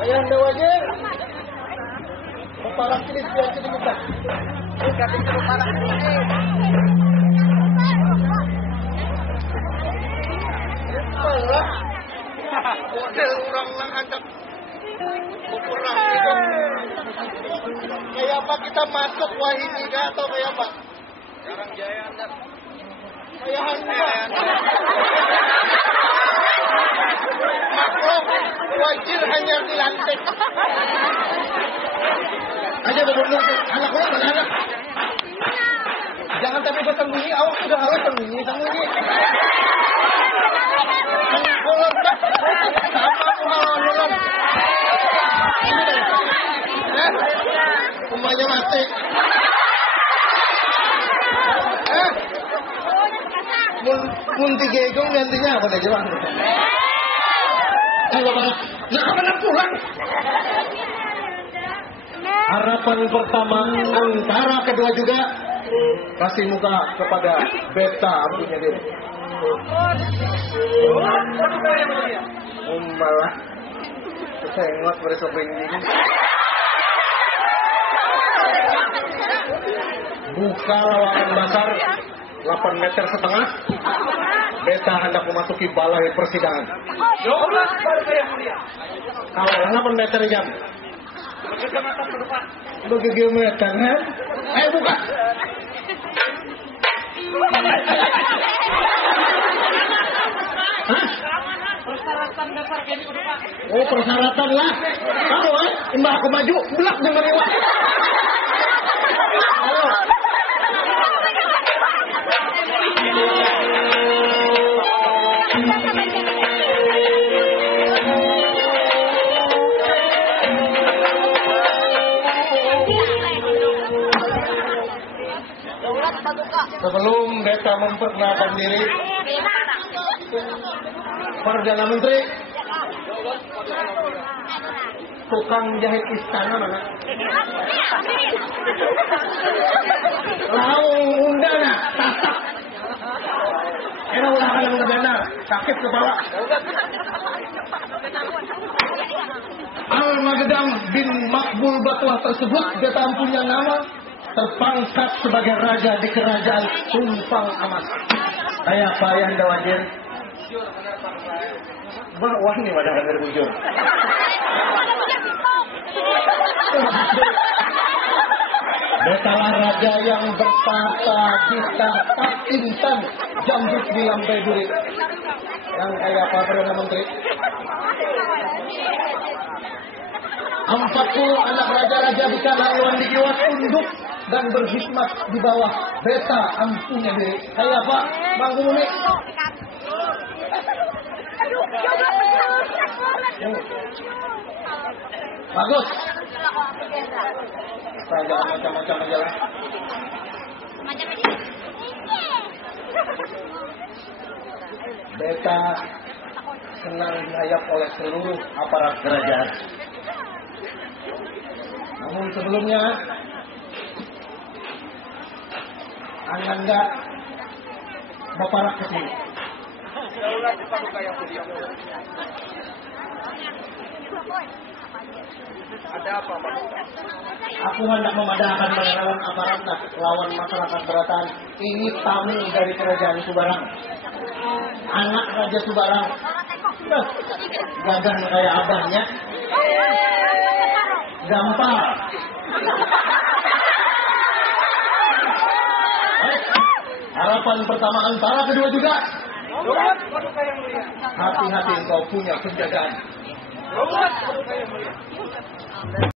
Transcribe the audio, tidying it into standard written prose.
Ayah anda wajar. Parah sini biar sini minta. Kami suruh parah sini. Parah. Model orang lang handak. Kurang itu. Kayak apa kita masuk wahini kah atau kayak apa? Jarang jaya anda. Kayak anda. Maklum, wajir hanya dilantik. Aja benar-benar anak orang anak. Jangan tapi bersembunyi, awak sudah harus sembunyi. Sama muhawan. Umpanya mati. Mun tiga ekong gantinya apa deh Bang? Nah, kapan pulang? Harapan pertama antara kedua juga kasih muka kepada beta punya diri. Malah sengot beresok ini. Buka lawangan dasar 8,5 meter. Beta hendak memasuki balai persidangan. Kalau 8 meter jam. Bagaimana? Ayo buka. Hah? Persyaratan dasar kayak gitu Pak. Oh persyaratan lah. Kamu mbak aku maju belak dengan iwak. Sebelum beta memperkenalkan diri, Perdana Menteri, tukang jahit istana mana? Laung undana, tatak. Era ulah yang benar, sakit kepala. Al-Magdam bin Makbul Batuah tersebut beta punya nama. Terpangkat sebagai raja di kerajaan Tumpang Amas. Kayak apa yang anda wajir? Wah ini pada hadir bujur. Betalah raja yang bertata kita tak insan jambut di lambai duri. Yang kayak apa Perdana Menteri? 40 anak raja-raja di Kalawan di Jawa tunduk dan berkhidmat di bawah beta ampunya diri. Kayak apa Bang Gumuni? Bagus. Saya macam-macam aja lah. Beta senang dihayap oleh seluruh aparat kerajaan. Namun sebelumnya Ananda Baparak ke sini. Ada apa, Pak? Aku hendak memadamkan melawan aparat lawan masyarakat beratan. Ini tamu dari kerajaan Subarang. Anak Raja Subarang. Gagan kayak abahnya. Gampang. Harapan pertama antara kedua juga. Hati-hati engkau punya penjagaan.